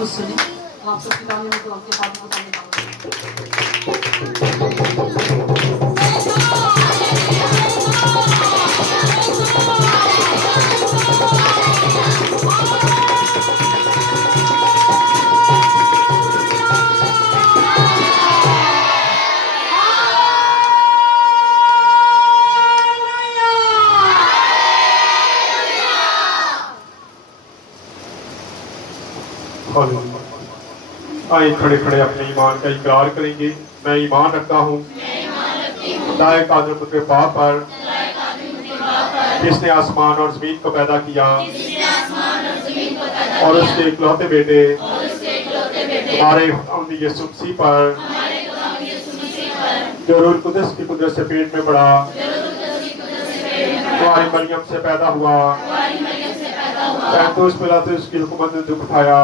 कुछ सुने तो आप सबकी तालियों में तो आपके हाथों को सामने आइए खड़े खड़े अपने ईमान का इकरार करेंगे। मैं ईमान रखता हूँ खुदाए कादिर मुतअल पाक पर जिसने आसमान और जमीन को पैदा किया और उसके इकलौते बेटे हमारे यीशु मसीह पर जो रूह कुदस की कुदरत से पेट में पड़ा, हमारी मरियम से पैदा हुआ, पैंतुस पिलातुस की हुकूमत ने दुख उठाया,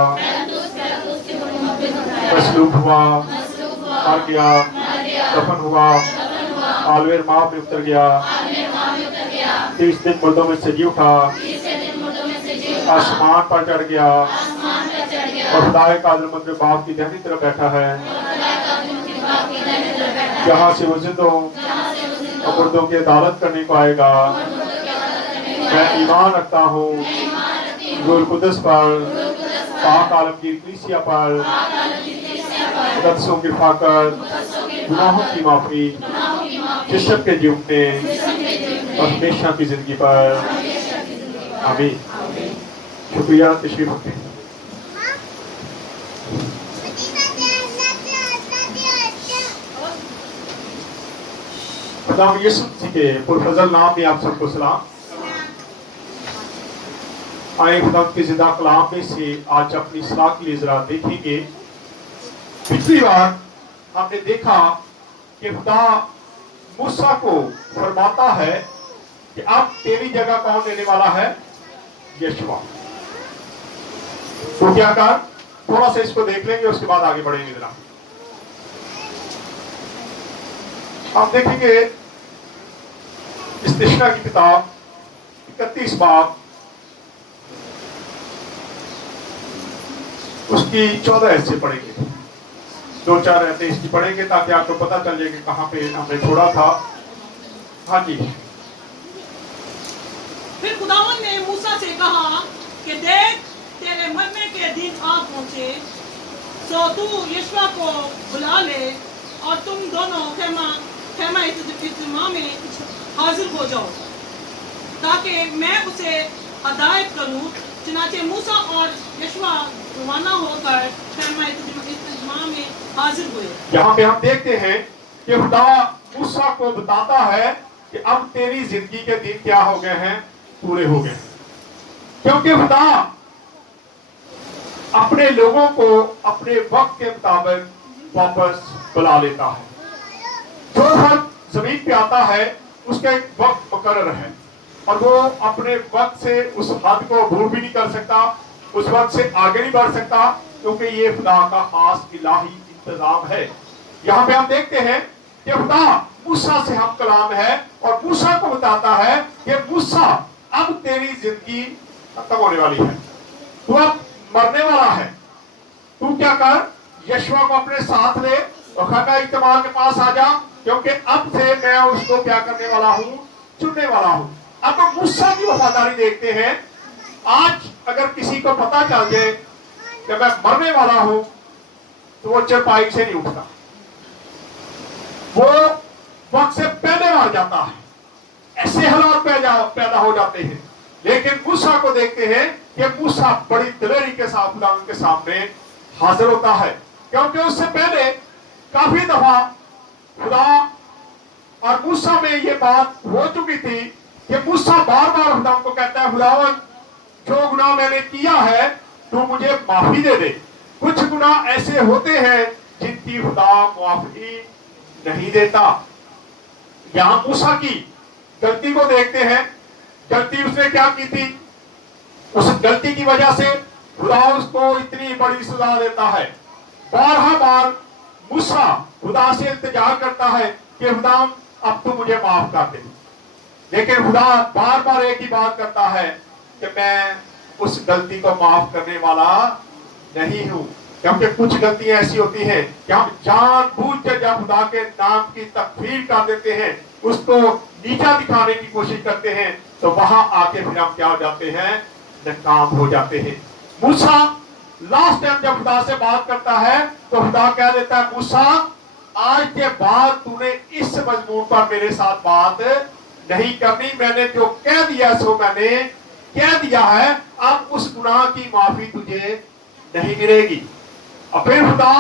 मसलूब हुआ, मर गया, दफन हुआ, आलवेर माँ में उतर गया, 30 दिन मुर्दों में से जी उठा, आसमान पर चढ़ गया और खुदाए कादिर मुतअल बाप की दाहिनी तरफ बैठा है, जहाँ से वो जिंदों और मुर्दों की अदालत करने को आएगा। मैं ईमान रखता हूँ रूह कुदस पर, पाक आलमगीर कलीसिया पर, मुकद्दसों की फाकत, गुनाहों की माफी, जिस्म के जी उठने और हमेशा की जिंदगी पर। आमीन। शुक्रिया। तशरीफ रखें। खुदा यीशु मसीह के पुरफजल नाम में आप सबको सलाम। आए खुदा के जिंदा कलाम में से आज अपनी सलाह के लिए जरा देखेंगे। पिछली बार हमने देखा कि खुदा मूसा को फरमाता है कि अब तेरी जगह कौन लेने वाला है? यशवा। तो क्या कर, थोड़ा सा इसको देख लेंगे, उसके बाद आगे बढ़ेंगे। जरा आप देखेंगे इस्तिश्ना की किताब 31 बाब उसकी 14 ऐसे पढ़ेंगे, 2-4 ऐसे इसकी पढ़ेंगे ताकि आपको पता चल जाए कि कहाँ पे हमने छोड़ा था। हाँ जी। फिर खुदावन ने मूसा से कहा कि देख तेरे मरने के दिन आ पहुंचे, सो तू यशवा को बुला ले और तुम दोनों खेमा इज्तिमा में हाजिर हो जाओ ताकि मैं उसे हदायत करूं। चुनाचे मूसा और यशवा रवाना होकर खेमा इज्तिमा में हाजिर हुए। यहाँ पे हम देखते हैं कि खुदा मूसा को बताता है कि अब तेरी जिंदगी के दिन क्या हो गए हैं? पूरे हो गए। क्योंकि खुदा अपने लोगों को अपने वक्त के मुताबिक वापस बुला लेता है। जो वक्त जमीन पे आता है उसका एक वक्त मुकर्रर है और वो अपने वक्त से उस हद को भूल भी नहीं कर सकता, उस वक्त से आगे नहीं बढ़ सकता, क्योंकि ये खुदा का खास इलाही इंतजाम है। यहाँ पे हम देखते हैं कि खुदा मूसा से हम कलाम है और मूसा को बताता है कि मूसा अब तेरी जिंदगी खत्म होने वाली है, तू अब मरने वाला है। तू क्या कर, यशवा को अपने साथ ले और खैमा इज्तिमा के पास आ जा, क्योंकि अब से मैं उसको क्या करने वाला हूँ? चुनने वाला हूँ। अब हम मूसा की वफादारी देखते हैं। आज अगर किसी को पता चल जाए कि मैं मरने वाला हूँ तो वो चरपाई से नहीं उठता, वो वक्त से पहले मर जाता है। ऐसे हालात पैदा हो जाते हैं। लेकिन मूसा को देखते हैं कि मूसा बड़ी दिलेरी के साथ खुदा उनके सामने हाजिर होता है, क्योंकि उससे पहले काफी दफा खुदा और मूसा में ये बात हो चुकी थी कि मूसा बार बार खुदा को कहता है, खुदावन जो गुनाह मैंने किया है तू मुझे माफी दे दे। कुछ गुनाह ऐसे होते हैं जिनकी खुदा माफी नहीं देता। यहां मूसा की गलती को देखते हैं। गलती उसने क्या की थी? उस गलती की वजह से खुदा उसको इतनी बड़ी सजा देता है। बार मूसा खुदा से इंतजार करता है कि खुदा अब तू मुझे माफ कर दे, लेकिन खुदा बार एक ही बात करता है कि मैं उस गलती को माफ करने वाला नहीं हूं। क्योंकि कुछ गलतियां ऐसी होती हैं कि हम जानबूझ के जब खुदा के नाम की तकफीर कर देते हैं, उसको नीचा दिखाने की कोशिश करते हैं, तो वहां आके फिर हम क्या हो जाते हैं, नाकाम हो जाते हैं। मूसा लास्ट टाइम जब खुदा से बात करता है तो खुदा कह देता है, मूसा आज के बाद तूने इस मजमून पर मेरे साथ बात नहीं करनी, मैंने जो कह दिया सो मैंने कह दिया है, अब उस गुनाह की माफी तुझे नहीं मिलेगी। और फिर खुदा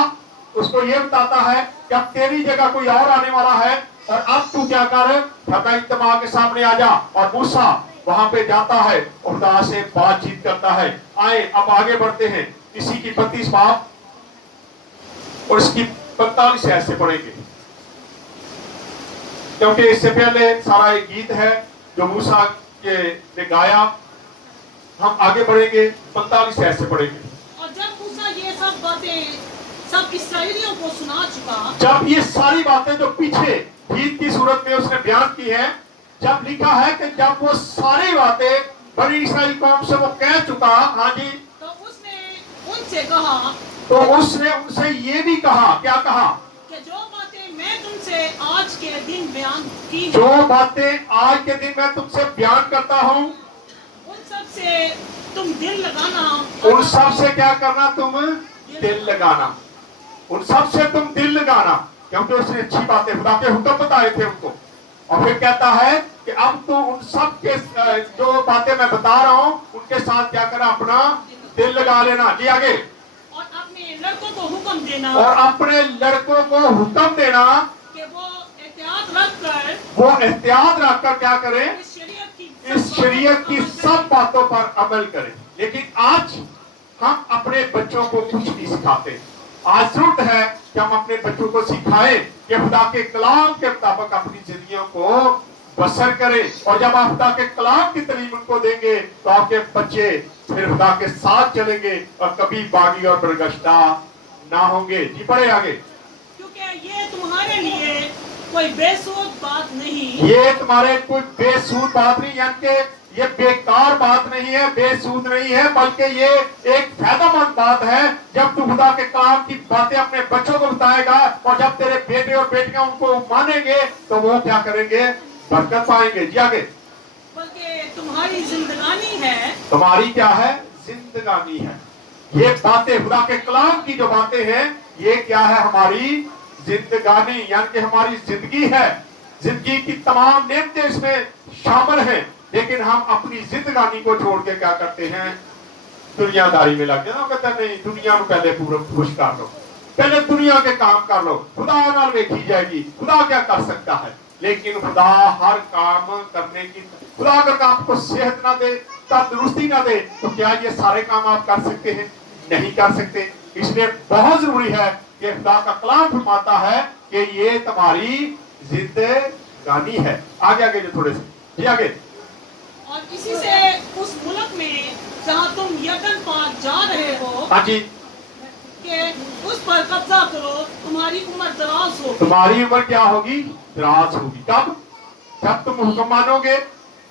उसको ये बताता है कि अब तेरी जगह कोई और आने वाला है, और अब तू क्या कर, इज्तिमा के सामने आ जा। और मूसा वहां पे जाता है और खुदा से बातचीत करता है। आए अब आगे बढ़ते हैं, इसी की 32 बाब और इसकी 45 ऐसे पढ़ेंगे, क्योंकि इससे पहले सारा एक गीत है जो मूसा के ने गाया। हम आगे बढ़ेंगे, 45 ऐसे पढ़ेंगे। और जब मूसा ये सब बातें सब इस्राएलियों को सुना चुका, जब ये सारी बातें जो पीछे गीत की सूरत में उसने बयान की है, जब लिखा है कि जब वो सारी बातें बड़ी इस्राएल कौम से वो कह चुका, हाँ जी, तो उसने उनसे कहा, तो उसने उनसे ये भी कहा, क्या कहा, कि जो बातें मैं तुमसे आज के दिन बयान की हैं, जो बातें आज के दिन मैं तुमसे बयान करता हूँ, उन सब से तुम दिल लगाना, उन सब से क्या करना, तुम दिल लगाना, उन सब से तुम दिल लगाना। क्योंकि उसने अच्छी बातें खुदा के हुक्म बताए थे उनको। और फिर कहता है कि अब तो उन सब के जो बातें मैं बता रहा हूँ उनके साथ क्या करना, अपना दिल लगा लेना। जी आगे। और अपने लड़कों को हुक्म देना, और अपने लड़कों को हुक्म देना कि वो एहतियात रखकर, वो एहतियात रखकर क्या करें, इस शरीयत की सब बातों पर अमल करें। लेकिन आज हम अपने बच्चों को कुछ नहीं सिखाते। आज जरूरत है कि हम अपने बच्चों को सिखाएं कि खुदा के कलाम के मुताबिक अपनी जिंदगियों को बसर करें। और जब आप खुदा के कलाम की तालीम उनको देंगे तो आपके बच्चे फिर खुदा के साथ चलेंगे और कभी बागी और बरगश्ता ना होंगे। जी पढ़े आगे। क्योंकि ये तुम्हारे लिए कोई बेसूद बात नहीं, ये तुम्हारे कोई बेसूद बात नहीं, यानी कि ये बेकार बात नहीं है, बेसूद नहीं है, बल्कि ये एक फायदेमंद बात है। जब तू खुदा के कलाम की बातें अपने बच्चों को बताएगा और जब तेरे बेटे और बेटियां उनको मानेंगे तो वो क्या करेंगे, बरकत पाएंगे। जी आगे। बल्कि तुम्हारी जिंदगानी है, तुम्हारी क्या है, जिंदगानी है। ये बातें खुदा के कलाम की जो बातें हैं ये क्या है, हमारी जिंदगानी, यानी कि हमारी जिंदगी है। जिंदगी की तमाम नेमतें इसमें शामिल हैं, लेकिन हम अपनी जिंदगानी को छोड़ के क्या करते हैं, दुनियादारी में लग जाते हैं। कहते हैं नहीं, दुनिया को पहले पूरा खुश कर लो, पहले दुनिया के काम कर लो, खुदा नाल वेखी जाएगी, खुदा क्या कर सकता है। लेकिन खुदा हर काम करने की, खुदा अगर आपको सेहत ना दे, तंदुरुस्ती ना दे, तो क्या ये सारे काम आप कर सकते हैं, नहीं कर सकते। इसलिए बहुत जरूरी है कि खुदा का कलाम फरमाता है कि ये तुम्हारी जिंदगानी है। आगे आगे जो थोड़े से, जी आगे। और इसी से उस मुल्क में जहाँ तुम यकन पाक जा रहे हो, हाँ जी, कि उस पर कब्जा करो, तुम्हारी उम्र दराज हो। तुम्हारी उम्र क्या होगी, दराज होगी। कब, जब तुम हुक्म मानोगे,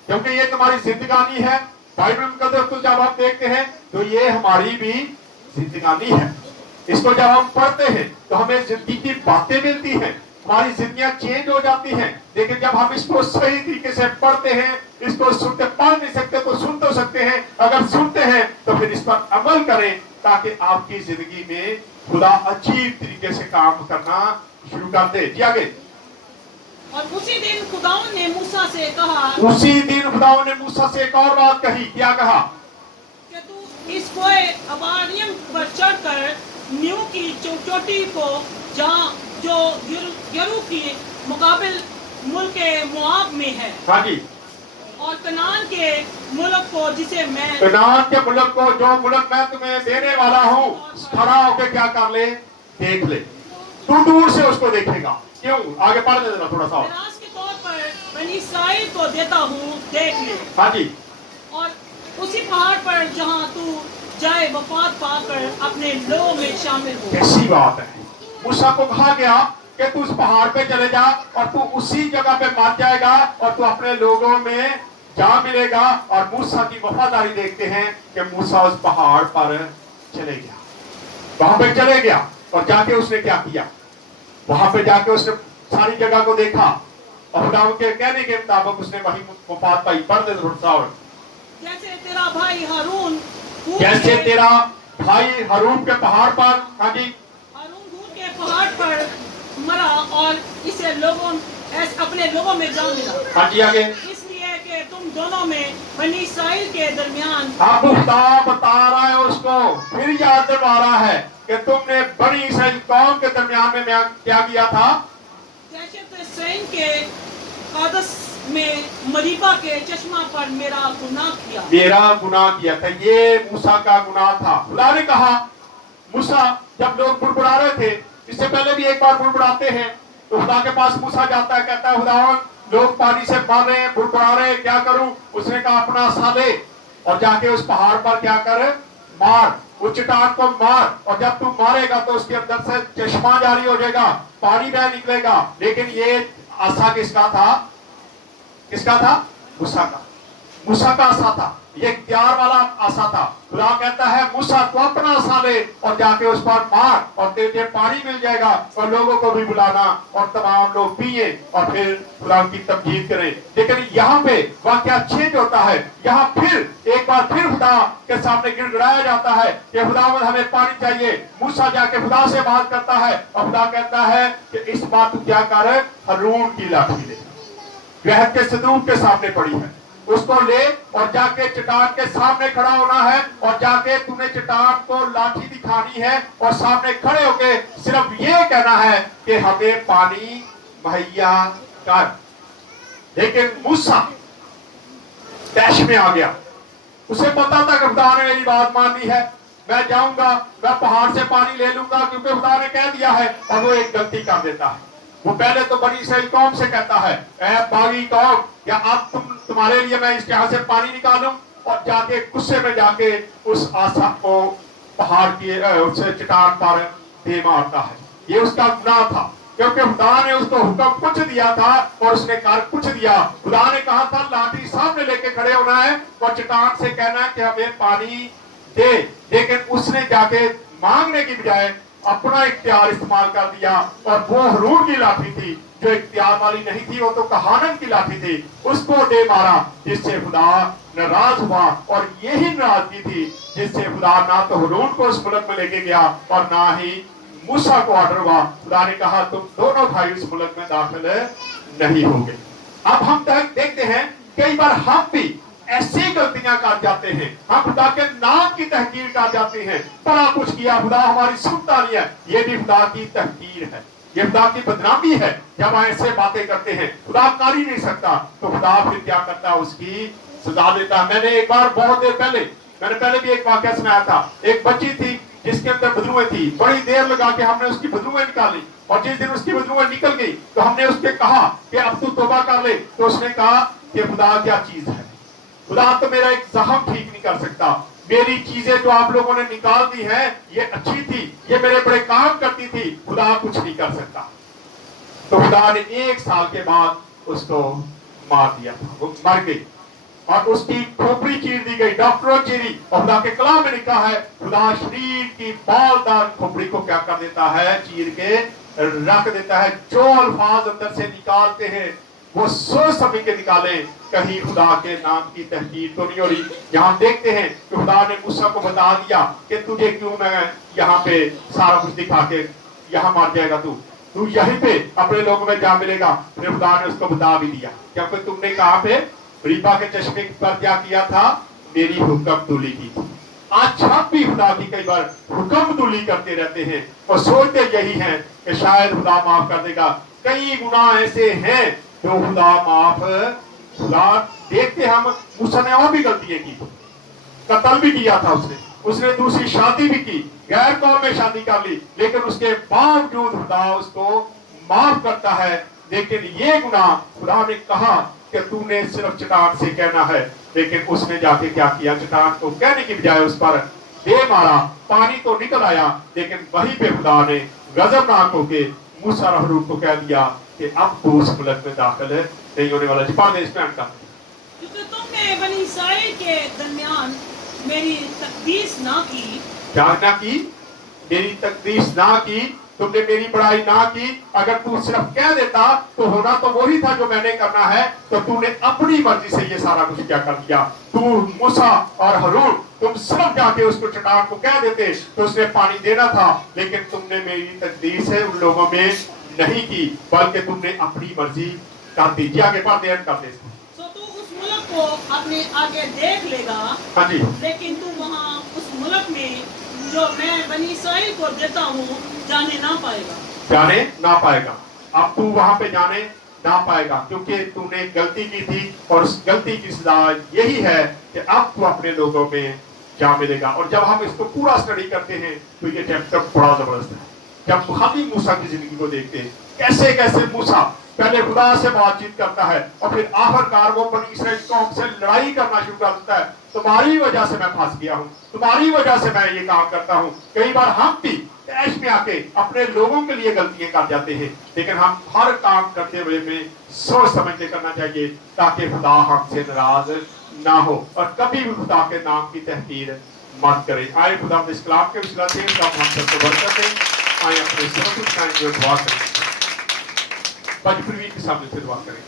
क्योंकि ये तुम्हारी जिंदगानी है। बाइबल मुकद्दस को जब आप देखते हैं तो ये हमारी भी जिंदगानी है। इसको जब हम पढ़ते हैं तो हमें जिंदगी की बातें मिलती हैं, हमारी जिंदगियां चेंज हो जाती हैं। लेकिन जब हम इसको सही तरीके से पढ़ते हैं, इसको सुनते, पढ़ नहीं सकते तो सुन तो सकते हैं, अगर सुनते हैं तो फिर इस पर अमल करें, ताकि आपकी जिंदगी में खुदा अच्छी तरीके से काम करना शुरू कर दे। जी आगे। और उसी दिन खुदाओं ने मूसा से कहा, उसी दिन खुदाओं ने मूसा से एक और बात कही। क्या कहा, कि तू इस कोए अबारियम पर चढ़कर न्यू की चोटी को जहाँ जो यरू की मुकाबिल मुल्क मुआब में है, हाँ जी, और कनान के मुल्क को जिसे मैं, कनान के मुल्क को, जो मुल्क मैं तुम्हें देने वाला हूँ, खड़ा होकर क्या कर ले, देख ले। तू दूर से उसको देखेगा। क्यों, आगे पढ़ देना थोड़ा सा। मिरास के तौर पर बनी इस्राएल को देता हूँ, देख ले। हाँ जी। और उसी पहाड़ पर जहाँ तू जाए वफात पाकर अपने लोगों में शामिल हो। कैसी बात है। मूसा को कहा गया कि तू उस पहाड़ पे चले जा और तू उसी जगह पे मर जाएगा और तू अपने लोगों में जा मिलेगा। और मूसा की वफादारी देखते हैं कि मूसा उस पहाड़ पर चले गया। वहां पे चले गया और जाके उसने क्या किया, वहां पे जाके उसने सारी जगह को देखा और खुदा के कहने के मुताबिक उसने वही मुफात पाई। पढ़ दे साहब। जैसे तेरा भाई हारून हूर जैसे के- तेरा भाई हारून के पहाड़ पर, हाँ जी, हारून हूर के पहाड़ पर मरा और इसे अपने लोगों में जा मिला, हाँ जी आगे। इसलिए कि तुम दोनों में बनी इस्राएल के दरमियान अब खुदा बता रहा है उसको, फिर याद दिला रहा है कि तुमने बनी इस्राएल कौम के दरमियान में क्या किया था। दहशत सैन के कादस में मरीबा के चश्मा पर मेरा गुनाह किया। मेरा गुनाह किया था, ये मूसा का गुनाह था। खुदा ने कहा, मूसा जब लोग बुड़बुड़ा रहे थे, इससे पहले भी एक बार बुड़बुड़ाते हैं, तो खुदा के पास मूसा जाता है, कहता है खुदावन लोग पानी से मर रहे हैं, बुड़बुड़ा रहे हैं, क्या करूं। उसने कहा अपना सा ले और जाके उस पहाड़ पर क्या कर, मार, उस चट्टान को मार, और जब तू मारेगा तो उसके अंदर से चश्मा जारी हो जाएगा, पानी बह निकलेगा। लेकिन ये आसा किसका था, किसका था, मूसा का। मूसा का आसा था, ये इख्तियार वाला आसा था। खुदा कहता है मूसा तो अपना आसा ले और जाके उस पर मार और तुझे पानी मिल जाएगा, और लोगों को भी बुलाना और तमाम लोग पिए और फिर खुदा की तमजीद करें। लेकिन यहाँ पे वाकया चेंज होता है, यहाँ फिर एक बार फिर खुदा के सामने गिड़गिड़ाया जाता है कि खुदावंद हमें पानी चाहिए। मूसा जाके खुदा से बात करता है और खुदा कहता है कि इस बात तू क्या कर, हारून की लाठी ले, गहत के सदूक के सामने पड़ी है, उसको ले और जाके चट्टान के सामने खड़ा होना है, और जाके तूने चट्टान को लाठी दिखानी है और सामने खड़े होके सिर्फ ये कहना है कि हमें पानी मुहैया कर। लेकिन मूसा तैश में आ गया, उसे पता था कि खुदा ने मेरी बात माननी है, मैं जाऊंगा, मैं पहाड़ से पानी ले लूंगा क्योंकि खुदा ने कह दिया है, और वो एक गलती कर देता है। वो पहले तो बनी इस्राएल कौम से कहता है, ऐ बागी कौम, क्या अब तुम्हारे लिए मैं इस यहाँ से पानी निकालूं, और जाके गुस्से में जाके उस आसा को पहाड़ की उस चट्टान पर दे मारता है। ये उसका गुनाह था क्योंकि खुदा ने उसको हुक्म कुछ दिया था और उसने कर कुछ दिया। खुदा ने कहा था लाठी सामने लेके खड़े होना है और चट्टान से कहना है कि हमें पानी दे, लेकिन उसने जाके मांगने की बजाय अपना इख्तियार इस्तेमाल कर दिया, और वो हारून की लाठी थी जो इख्तियार वाली नहीं थी, वो तो कहानत की लाठी थी, उसको दे मारा, जिससे खुदा नाराज हुआ। और यही नाराजगी थी जिससे खुदा ना तो हारून को उस मुल्क में लेके गया और ना ही मूसा को ऑर्डर हुआ। खुदा ने कहा तुम दोनों भाई उस मुल्क में दाखिल नहीं होंगे। अब हम देखते हैं कई बार हम भी ऐसी गलतियां कर जाते हैं, हम खुदा के नाम की तहकीर कर जाते हैं, बड़ा कुछ किया, खुदा हमारी सुनता नहीं है, ये भी खुदा की तहकीर है, ये खुदा की बदनामी है। जब ऐसे बातें करते हैं खुदा कर ही नहीं सकता, तो खुदा फिर क्या करता है, उसकी सजा देता है। मैंने एक बार बहुत देर पहले, मैंने पहले भी एक वाकया सुनाया था, एक बच्ची थी जिसके अंदर बदबुएं थी, बड़ी देर लगा के हमने उसकी बदबुएं निकाली, और जिस दिन उसकी बदबुएं निकल गई तो हमने उसके कहा कि अब तू तौबा कर ले, तो उसने कहा कि खुदा क्या चीज है, खुदा तो मेरा एक जख्म ठीक नहीं कर सकता, मेरी चीजें जो आप लोगों ने निकाल दी है ये अच्छी थी, ये मेरे बड़े काम करती थी, खुदा कुछ नहीं कर सकता। तो खुदा ने 1 साल के बाद उसको मार दिया था, वो मर गई और उसकी खोपड़ी चीर दी गई, डॉक्टरों चीरी, और खुदा के कलाम में लिखा है खुदा शरीर की बालदार खोपड़ी को क्या कर देता है, चीर के रख देता है। जो अल्फाज अंदर से निकालते हैं वो सोच समझ के निकाले, कहीं खुदा के नाम की तहकीर तो नहीं हो रही। यहाँ देखते हैं कि खुदा ने मूसा को बता दिया कि तुझे क्यों मैं यहाँ पे सारा कुछ दिखा के यहाँ मार जाएगा, तू यहीं पे अपने लोगों में जा मिलेगा। फिर खुदा ने उसको बता भी दिया, क्योंकि तुमने कहाँ पे रीबा के चश्मे पर क्या किया था, मेरी हुक्मतुली की थी। आज हम भी खुदा की कई बार हुक्मतुली करते रहते हैं और सोचते यही हैं कि शायद खुदा माफ कर देगा। कई गुनाह ऐसे हैं जो खुदा माफ, खुदा देखते हम, मूसा ने और भी गलतियां की, कत्ल भी किया था उसने दूसरी शादी भी की, गैर कौम में शादी कर ली, लेकिन उसके बावजूद खुदा उसको माफ करता है। लेकिन ये गुनाह खुदा ने कहा कि तूने सिर्फ चट्टान से कहना है, लेकिन उसने जाके क्या किया, चट्टान को कहने की बजाय उस पर दे मारा, पानी तो निकल आया, लेकिन वहीं पे खुदा ने गजबनाक होके मूसा और हारून को कह दिया कि अब तू उस मुल्क में दाखिल नहीं होने वाला। क्योंकि तुमने बनी इस्राएल के दरमियान मेरी तकदीस ना की, क्या ना की, मेरी तकदीस ना की, तुमने मेरी बड़ाई ना की, अगर तू सिर्फ कह देता तो होना तो वही था जो मैंने करना है, तो तूने अपनी मर्जी से ये सारा कुछ क्या कर दिया। तू मूसा और हारून तुम सब जाके उसको चट्टान को कह देते तो उसने पानी देना था, लेकिन तुमने मेरी तकदीस है उन लोगों में नहीं की, बल्कि तुमने अपनी मर्जी कर दी। जी आगे पढ़ते हैं, कर दे। सो तू उस मुल्क को अपने आगे देख लेगा, हाँ जी, लेकिन तू वहाँ उस मुल्क में जो मैं बनी इसराइल को देता हूँ जाने ना पाएगा। जाने ना पाएगा। अब तू वहां पे जाने ना पाएगा क्योंकि तूने गलती की थी, और उस गलती की सजा यही है कि अब तू अपने लोगों में जा मिलेगा। और जब हम इसको पूरा स्टडी करते हैं तो ये चैप्टर बड़ा जबरदस्त है। जब हम ही मूसा की जिंदगी को देखते हैं, कैसे कैसे मूसा पहले खुदा से बातचीत करता है और फिर आखिरकार वो बनी इसराइल कौम से लड़ाई करना शुरू कर देता है। तुम्हारी वजह से मैं फंस गया हूँ, तुम्हारी वजह से मैं ये काम करता हूँ। कई बार हम भी ऐश में आके अपने लोगों के लिए गलतियां कर जाते हैं, लेकिन हम हर काम करते हुए में सोच समझ के करना चाहिए ताकि खुदा हमसे नाराज ना हो और कभी भी खुदा के नाम की तहकीर मत करें। आए खुदा इस कलाम के विसला से हम सबको बरकत दें। आए अपने सब कुछ दुआ करें, पृथ्वी के सामने से दुआ करें।